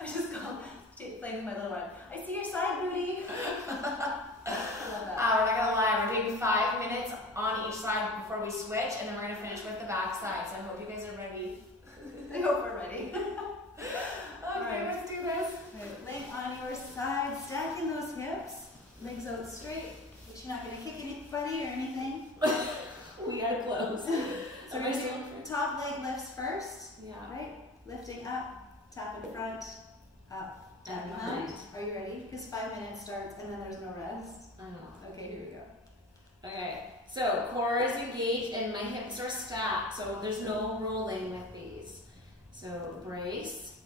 I just called playing with my little one. I see your side booty. I love that. We're not gonna lie, we're doing 5 minutes on each side before we switch, and then we're gonna finish with the back side. So I hope you guys are ready. I hope we're ready. Okay, let's do this. Right, leg on your side, stacking those hips, legs out straight, but you're not gonna kick anybody or anything. We gotta close. So we're gonna do top leg lifts first. Yeah. Right? Lifting up, tap in front, up, And down. behind. Are you ready? Because 5 minutes starts and then there's no rest. I know. Okay, here we go. Okay, so core is engaged and my hips are stacked, so there's no rolling with these. So brace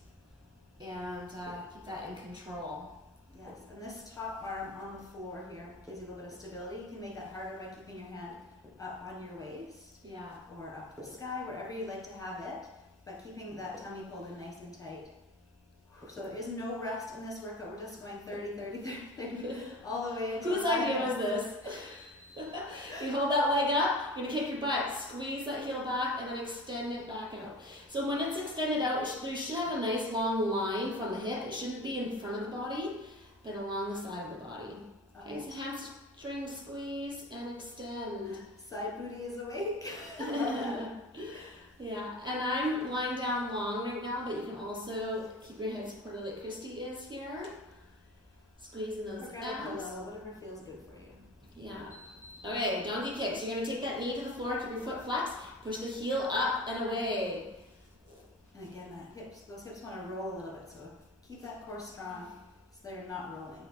and keep that in control. Yes, and this top arm on the floor here gives you a little bit of stability. You can make that harder by keeping your hand up on your waist. Yeah. Or up the sky, wherever you like to have it, but keeping that tummy pulled in nice and tight. So there is no rest in this workout. We're just going 30, 30, 30, 30 all the way into Whose idea was this? You hold that leg up, you're gonna kick your butt, squeeze that heel back, and then extend it back out. So when it's extended out, you should have a nice long line from the hip. It shouldn't be in front of the body, but along the side of the body. Okay, so hamstring squeeze and extend. Side booty is awake. Yeah, and I'm lying down long right now, but you can also keep your head supported like Christy is here. Squeezing those abs. Whatever feels good for you. Yeah. Okay, donkey kicks. You're going to take that knee to the floor, keep your foot flexed, push the heel up and away. And again, those hips want to roll a little bit, so keep that core strong so they're not rolling.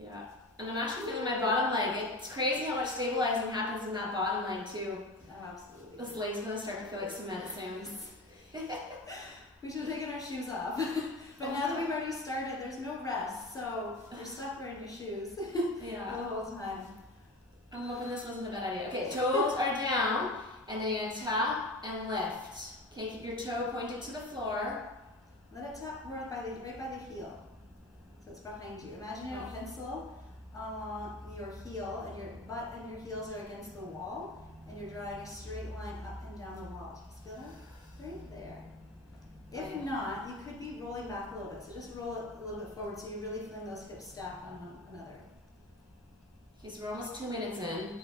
Yeah. And I'm actually feeling my bottom leg. It's crazy how much stabilizing happens in that bottom leg too. Oh, absolutely. This leg's going to start to feel like cement soon. We should have taken our shoes off. But now that we've already started, there's no rest, so you're stuck wearing your shoes Yeah. the whole time. I'm hoping this wasn't a bad idea. Okay, toes are down, and then you're going to tap and lift. Okay, keep your toe pointed to the floor. Let it tap right by the heel. So it's behind you. Imagine you have a pencil along your heel, and your butt and your heels are against the wall, and you're drawing a straight line up and down the wall. Just feel that? Right there. If not, you could be rolling back a little bit. So just roll it a little bit forward so you're really feeling those hips stack on one another. Okay, so we're almost 2 minutes in.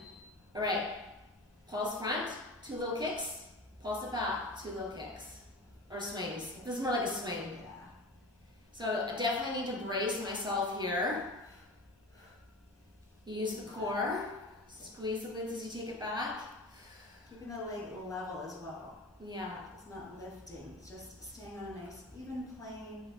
All right, pulse front, 2 little kicks, pulse it back, 2 little kicks, or swings. This is more like a swing. Yeah. So I definitely need to brace myself here. Use the core, squeeze the glutes as you take it back. Keeping the leg level as well. Yeah. It's not lifting, it's just staying on a nice even plane.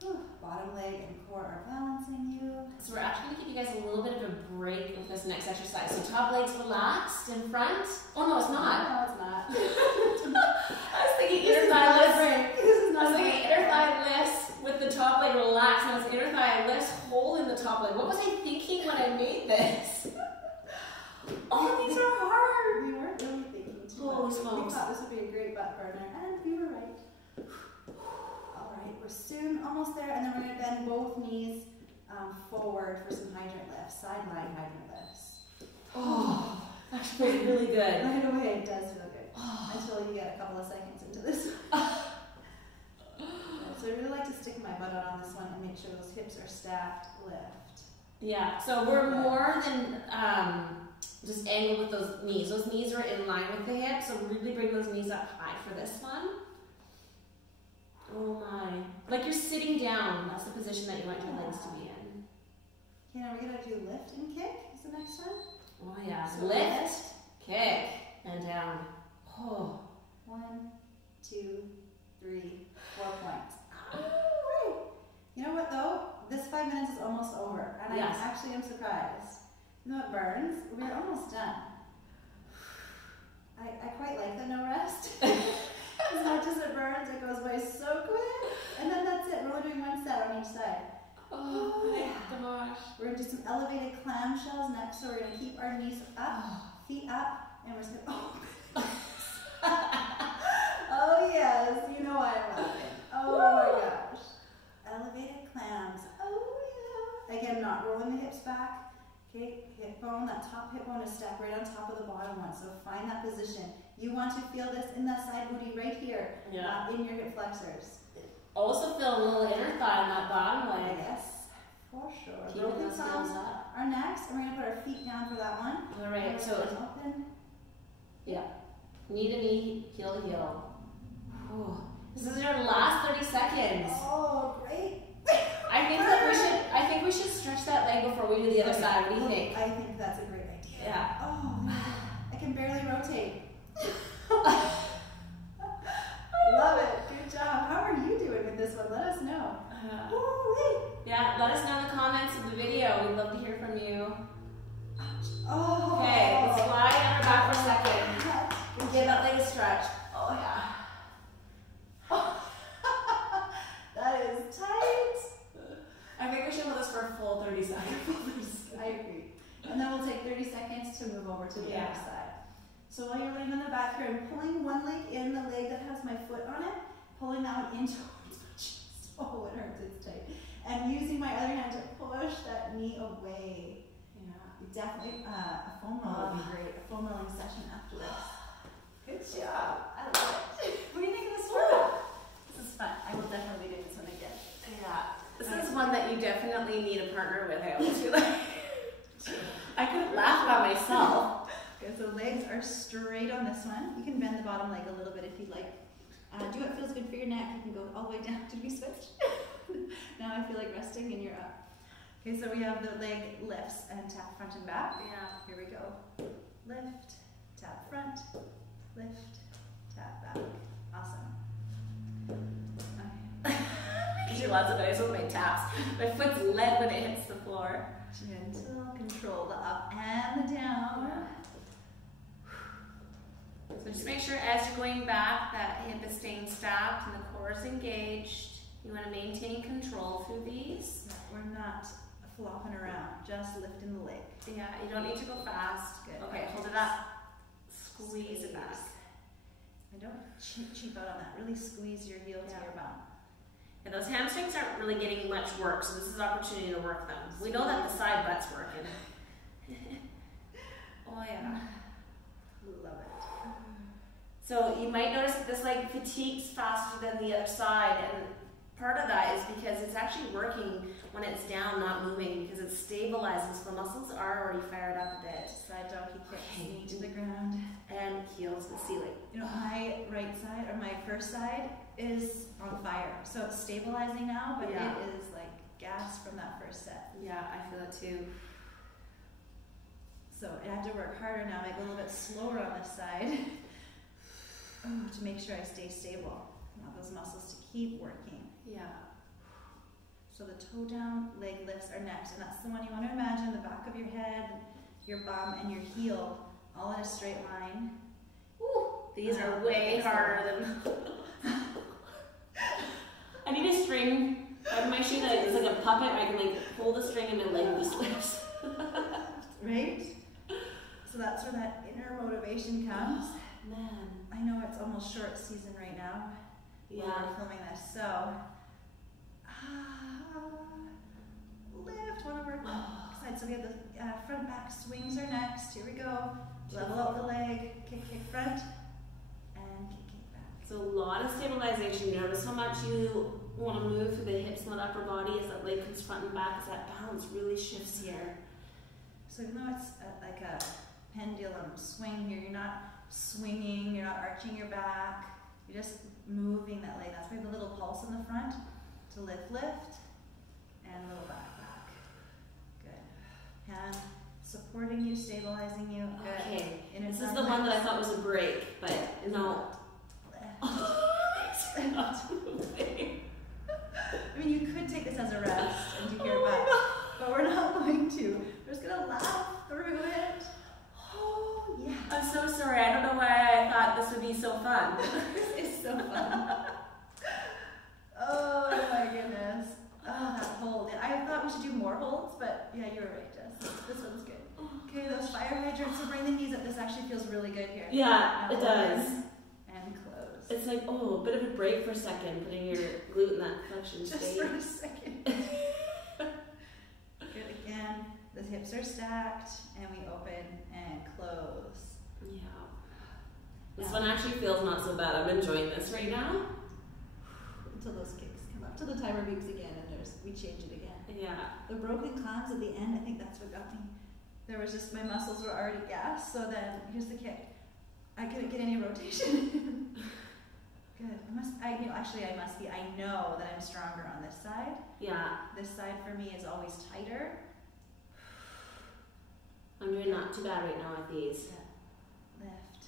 Whew. Bottom leg and core are balancing you. So we're actually going to give you guys a little bit of a break with this next exercise. So top leg's relaxed in front. Oh no, it's not. No, it's not. I was thinking inner thigh lifts. This is I was thinking inner thigh lifts with the top leg relaxed. Now it's inner thigh lifts holding the top leg. What was I thinking when I made this? Oh, these are hard. We weren't really thinking too Holy much. smokes. We thought this would be a great butt burner, and we were right. Alright, we're soon almost there, and then we're going to bend both knees forward for some hydrant lifts, side lying hydrant lifts. Oh, that feels really good. Right away, it does feel good. Until you get a couple of seconds into this. So I really like to stick my butt out on this one and make sure those hips are stacked, lift. Yeah, so we're more than just angled with those knees. Those knees are in line with the hips, so really bring those knees up high for this one. Oh my. Like you're sitting down. That's the position that you want your legs to be in. Okay, now we're going to do lift and kick is the next one. Oh yeah. So Lift, kick, and down. Oh. 1, 2, 3, 4 points. Right. You know what though? This 5 minutes is almost over, and Yes. I actually am surprised. You know it burns? We're almost done. I quite like the no rest. As much as it burns, it goes by so quick. And then that's it. We're only doing 1 set on each side. Oh my gosh. We're going to do some elevated clamshells next, so we're going to keep our knees up, feet up, and we're just going to, oh yes, you know why I'm laughing. Oh my gosh. Elevated clams. Oh yeah. Again, not rolling the hips back. Okay, hip bone, that top hip bone is stacked right on top of the bottom one, so find that position. You want to feel this in that side booty right here, Yeah. in your hip flexors. Also feel a little inner thigh on that bottom leg. Yes, for sure. Keeping Broken those palms heels up. are next, and we're going to put our feet down for that one. All right, so open. Yeah, knee to knee, heel to heel. Oh, this is your last 30 seconds. Oh, great. I think we should stretch that leg before we do the other side. What do you think? I think that's a great idea. Yeah. Oh, I can barely rotate. Love it. Good job. How are you doing with this one? Let us know. Yeah, let us know in the comments of the video. We'd love to hear from you. Oh. Okay, let's slide on our back for a second. And give that leg a stretch. Oh yeah. That is tight. I think we should hold this for a full 30 seconds. I agree. And then we'll take 30 seconds to move over to the other side. So while you're laying on the back here, I'm pulling one leg in, the leg that has my foot on it, pulling that one in towards my chest. Oh, it hurts, it's tight. And using my other hand to push that knee away. Yeah, definitely a foam roll would be great. A foam rolling session after this. Good job. I love it. What do you think of this one? This is fun. I will definitely do this one again. Yeah. This is one that you definitely need a partner with, I always feel like. I couldn't laugh about myself. Okay, so legs are straight on this one. You can bend the bottom leg a little bit if you'd like. Do what feels good for your neck. You can go all the way down. Did we switch? Now I feel like resting and you're up. Okay, so we have the leg lifts and tap front and back. Yeah. Here we go. Lift, tap front, lift, tap back. Awesome. Okay. I do lots of noise with my taps. My foot's lead when it hits the floor. Gentle control the up and the down. Yeah. So just make sure as you're going back that hip is staying stacked and the core is engaged. You want to maintain control through these. Yeah, we're not flopping around, just lifting the leg. Yeah, you don't need to go fast. Good. Okay, hold it up. Squeeze it back. And don't cheap out on that. Really squeeze your heel to your bum. And those hamstrings aren't really getting much work, so this is an opportunity to work them. We know that the side butt's working. Oh yeah. Love it. So you might notice that this leg fatigues faster than the other side, and part of that is because it's actually working when it's down, not moving, because it's stabilizing, so the muscles are already fired up a bit. Side donkey kick, knee to the ground. And heel to the ceiling. You know, my right side, or my first side, is on fire. So it's stabilizing now, but it is like gas from that first set. Yeah, I feel it too. So I have to work harder now, make a little bit slower on this side to make sure I stay stable. I want those muscles to keep working. Yeah. So the toe down, leg lifts are next, and that's the one you want to imagine, the back of your head, your bum, and your heel all in a straight line. Ooh, these are way harder than... I need a string out of my shoe that is like a puppet where I can like pull the string and my leg just lifts. Right? So that's where that inner motivation comes. Man. I know it's almost short season right now. Yeah. We're filming this, so lift. Want to work side. So we have the front back swings are next. Here we go. Level out the leg. Kick, kick front, and kick, kick back. So a lot of stabilization. Notice how much you want to move through the hips and the upper body as that leg comes front and back. As that balance really shifts here. So even though it's like a pendulum swing here, you're not swinging, you're not arching your back, you're just moving that leg. That's why the little pulse in the front to lift, lift, and a little back, back. Good. Hand supporting you, stabilizing you. Good. Okay. This is the one that I thought was a break, but no. It's not moving. I mean, you could take this as a rest and do your back, but we're not going to. We're just gonna laugh through it. Oh, yeah. I'm so sorry. I don't know why I thought this would be so fun. This is so fun. Oh my goodness. Oh, that hold. I thought we should do more holds, but yeah, you were right, Jess. This one's good. Okay, those fire hydrants. So bring the knees up. This actually feels really good here. Yeah, now it does. And close. It's like, oh, a bit of a break for a second, putting your glute in that flexion Just state. for a second. Good again. The hips are stacked, and we open and close. Yeah. This one actually feels not so bad. I'm enjoying this right now. Until those kicks come. up to the timer beeps again, and we change it again. Yeah. The broken clams at the end, I think that's what got me. There was just, my muscles were already gassed, so then here's the kick. I couldn't get any rotation. Good. I know that I'm stronger on this side. Yeah. This side for me is always tighter. I'm doing not too bad right now with these. Yeah. Lift.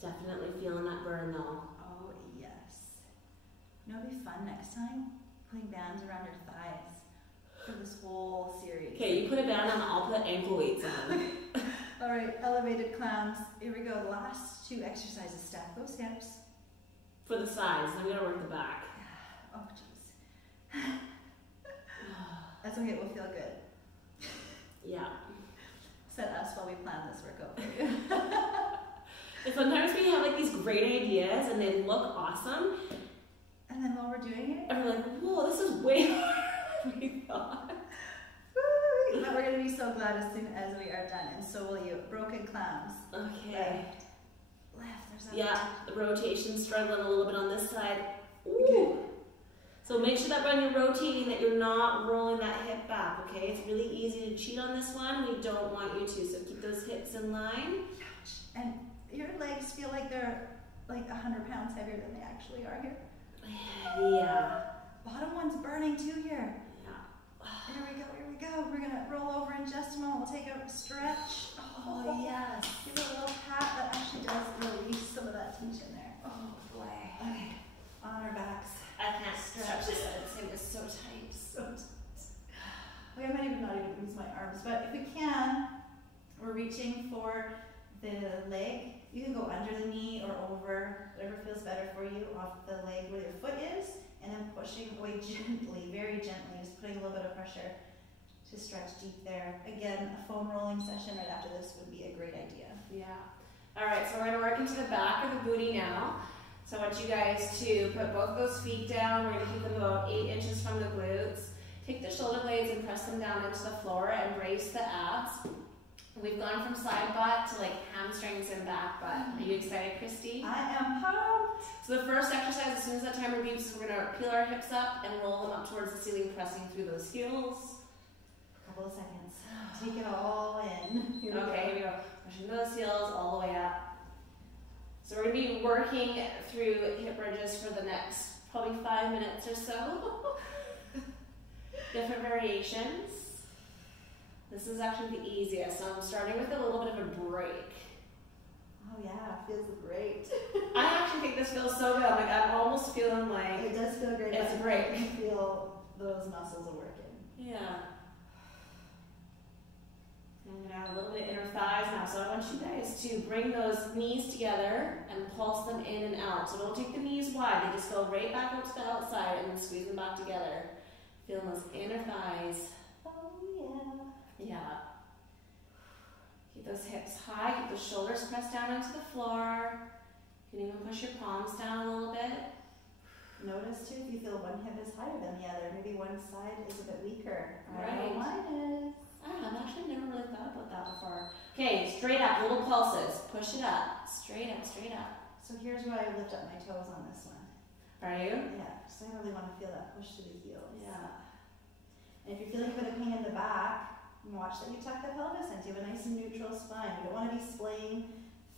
Definitely feeling that burn though. Oh, yes. You know, it'd be fun next time? Putting bands around your thighs for this whole series. Okay, you put a band on, I'll put ankle weights on. All right, elevated clams. Here we go. The last 2 exercises. Stack those hips. For the sides, then we gotta work the back. Oh, jeez. That's okay, we'll feel good. Yeah. Set us while we plan this workout for you. And sometimes we have like these great ideas and they look awesome. And then while we're doing it, and we're like, whoa, this is way harder than we thought. But we're gonna be so glad as soon as we are done, and so will you. Broken clams. Okay. Left. There's that. Yeah, the rotation's struggling a little bit on this side. Ooh. So make sure that when you're rotating that you're not rolling that hip back, okay? It's really easy to cheat on this one. We don't want you to, so keep those hips in line. And your legs feel like they're like 100 pounds heavier than they actually are here. Yeah. Bottom one's burning too here. Yeah. Here we go. We're gonna roll over in just a moment. We'll take a stretch. Oh yes. Give it a little pat. That actually does release some of that tension there. Oh boy. Okay. On our backs. I can't stretch this. It was so tight. So tight. Okay, I might even not even use my arms, but if we can, we're reaching for the leg. You can go under the knee or over, whatever feels better for you, off the leg where your foot is, and then pushing away gently, very gently, just putting a little bit of pressure to stretch deep there. Again, a foam rolling session right after this would be a great idea. Yeah. All right, so we're gonna work into the back of the booty now. So I want you guys to put both those feet down. We're gonna keep them about 8 inches from the glutes. Take the shoulder blades and press them down into the floor and brace the abs. We've gone from side butt to like hamstrings and back butt. Are you excited, Christy? I am pumped. So the first exercise, as soon as that timer beeps, we're gonna peel our hips up and roll them up towards the ceiling, pressing through those heels. A couple of seconds. Take it all in. Here we go. Pushing those heels all the way up. So we're gonna be working through hip bridges for the next probably 5 minutes or so. Different variations. This is actually the easiest, so I'm starting with a little bit of a break. Oh yeah, it feels great. I actually think this feels so good. Like I'm almost feeling like it does feel great. It's a break. I can feel those muscles are working. Yeah. I'm gonna add a little bit of inner thighs now. So I want you guys to bring those knees together and pulse them in and out. So don't take the knees wide. They just go right back out to the outside and then squeeze them back together. Feeling those inner thighs. Oh yeah. Yeah. Keep those hips high, keep the shoulders pressed down into the floor. You can even push your palms down a little bit. Notice too if you feel one hip is higher than the other. Maybe one side is a bit weaker. Right. Mine is. I've actually never really thought about that before. Okay, straight up, little pulses. Push it up. Straight up, straight up. So here's where I lift up my toes on this one. Are you? Yeah, because I really want to feel that push to the heels. Yeah. And if you're feeling a bit of pain in the back, watch that you tuck the pelvis into a nice and neutral spine. We don't want to be splaying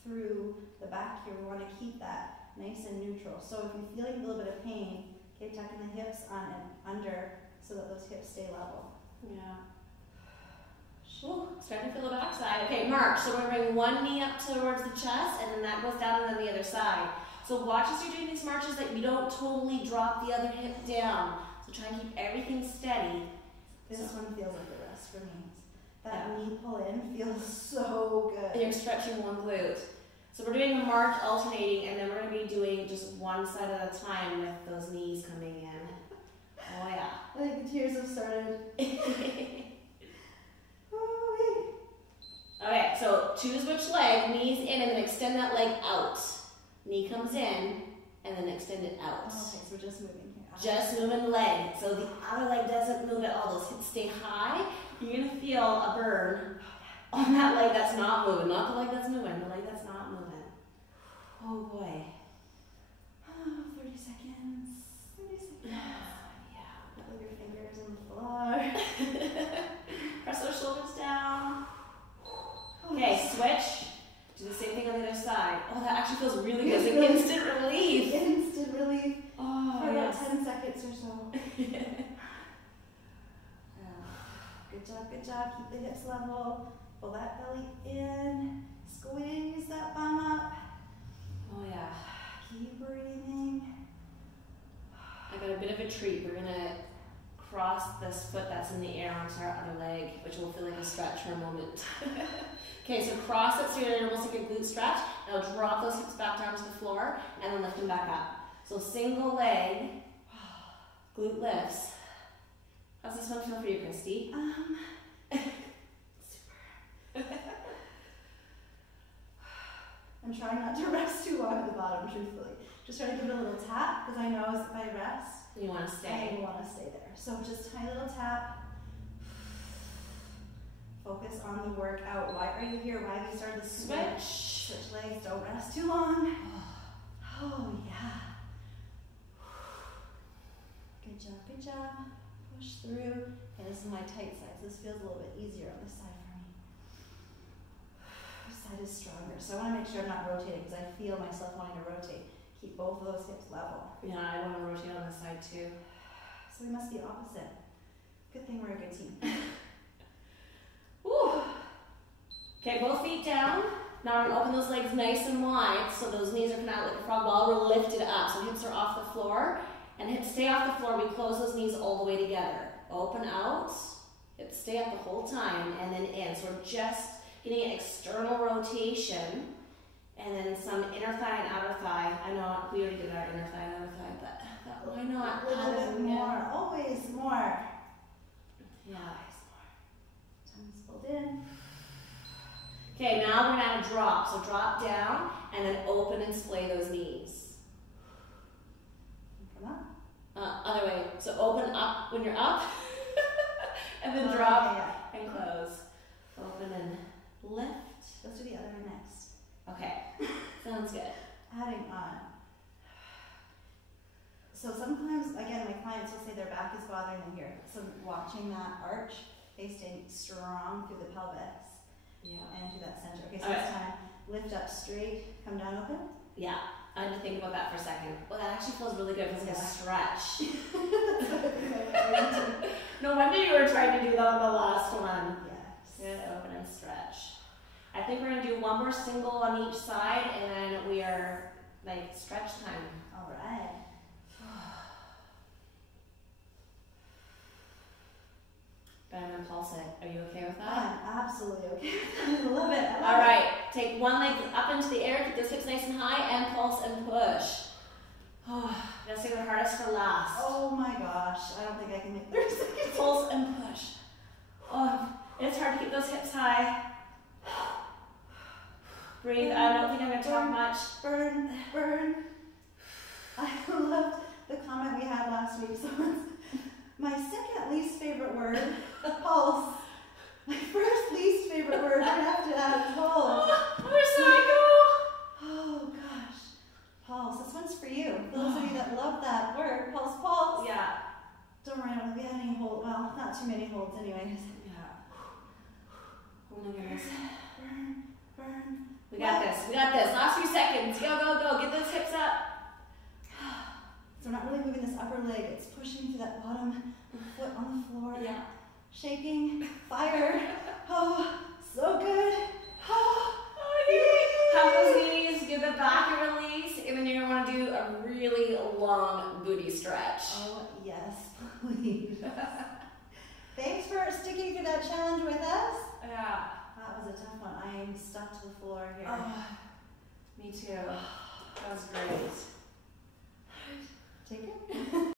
through the back here. We want to keep that nice and neutral. So if you're feeling a little bit of pain, okay, tucking the hips on and under so that those hips stay level. Yeah. Ooh, starting to feel the back side. Okay, march. So we're going to bring one knee up towards the chest, and then that goes down and then the other side. So watch as you're doing these marches that you don't totally drop the other hip down. So try and keep everything steady. This one feels like the rest for me. That knee pull in feels so good. And you're stretching one glute. So we're doing a march alternating, and then we're going to be doing just one side at a time with those knees coming in. Oh yeah. I think the tears have started. Okay, so choose which leg, knees in, and then extend that leg out. Knee comes in, and then extend it out. Okay, so we're just moving here. Just moving the leg. So the outer leg doesn't move at all. Those hips stay high. You're going to feel a burn on that leg that's not moving. Not the leg that's moving, the leg that's not moving. Oh boy. Oh, 30 seconds. 30 seconds. Okay, switch. Do the same thing on the other side. Oh, that actually feels really good. It's like instant relief. Instant relief. Oh, for yes. about 10 seconds or so. Good job, good job. Keep the hips level. Pull that belly in. Squeeze that bum up. Oh, yeah. Keep breathing. I got a bit of a treat. We're gonna cross this foot that's in the air onto our other leg, which will feel like a stretch for a moment. Okay, so cross it so you're almost like a glute stretch. Now drop those hips back down to the floor and then lift them back up. So single leg, glute lifts. How's this one feel for you, Christy? Super. I'm trying not to rest too long at the bottom, truthfully. Just trying to give it a little tap, because I know if I rest, you want to stay. I want to stay there. So just tiny little tap. Focus on the workout. Why are you here? Why have you started the switch? Switch legs. Don't rest too long. Oh, yeah. Good job, good job. Push through. Okay, this is my tight side, so this feels a little bit easier on this side for me. This side is stronger, so I want to make sure I'm not rotating because I feel myself wanting to rotate. Keep both of those hips level. Yeah, I want to rotate on this side too. So we must be opposite. Good thing we're a good team. Woo. Okay, both feet down. Now we're going to open those legs nice and wide so those knees are coming out like a frog ball. We're lifted up, so hips are off the floor. And hips stay off the floor. We close those knees all the way together. Open out. Hips stay up the whole time and then in. So we're just getting an external rotation and then some inner thigh and outer thigh. I know we already did our inner thigh and outer thigh, but why not? A little bit more. Always more. Yeah. Tongue's pulled in. Okay, now we're going to drop. So drop down and then open and splay those knees. Come up. Other way. So open up when you're up, and then drop and close. Open and lift. Let's do the other one next. Okay, sounds good. Adding on. So sometimes, again, my clients will say their back is bothering them here. So watching that arch, they stay strong through the pelvis. Yeah. And through that center. Okay, so this time, lift up straight, come down open. Yeah. I had to think about that for a second. Well, that actually feels really good. It's like a stretch. No wonder you were trying to do that on the last one. Yes. Good, open and stretch. I think we're going to do one more single on each side, and then we are like stretch time. All right. Ben and pulse it. Are you okay with that? I'm absolutely okay. I love it. All right. Take one leg up into the air. Keep those hips nice and high, and pulse and push. Oh, gotta save the hardest for last. Oh my gosh. I don't think I can make 30 seconds. Pulse and push. Oh, it's hard to keep those hips high. Breathe. I don't think I'm going to talk much. Burn, burn. I loved the comment we had last week. Someone's, my second least favorite word, pulse. My first least favorite word, I have to add pulse. Where's that go? Oh gosh. Pulse. This one's for you. For those of you that love that word, pulse, pulse. Yeah. Don't worry, I don't think we have any holds. Well, not too many holds anyways. Yeah. Oh my goodness. Burn, burn. We got this. We got this. Last few seconds. Go, go, go. Get those hips up. So we're not really moving this upper leg. It's pushing to that bottom foot on the floor. Yeah. Shaking. Fire. Oh, so good. Oh, Have those knees. Give the back a release. And then you're going to want to do a really long booty stretch. Oh, yes, please. Thanks for sticking to that challenge with us. Yeah. That was a tough one. I am stuck to the floor here. Oh, me too. That was great. Take it.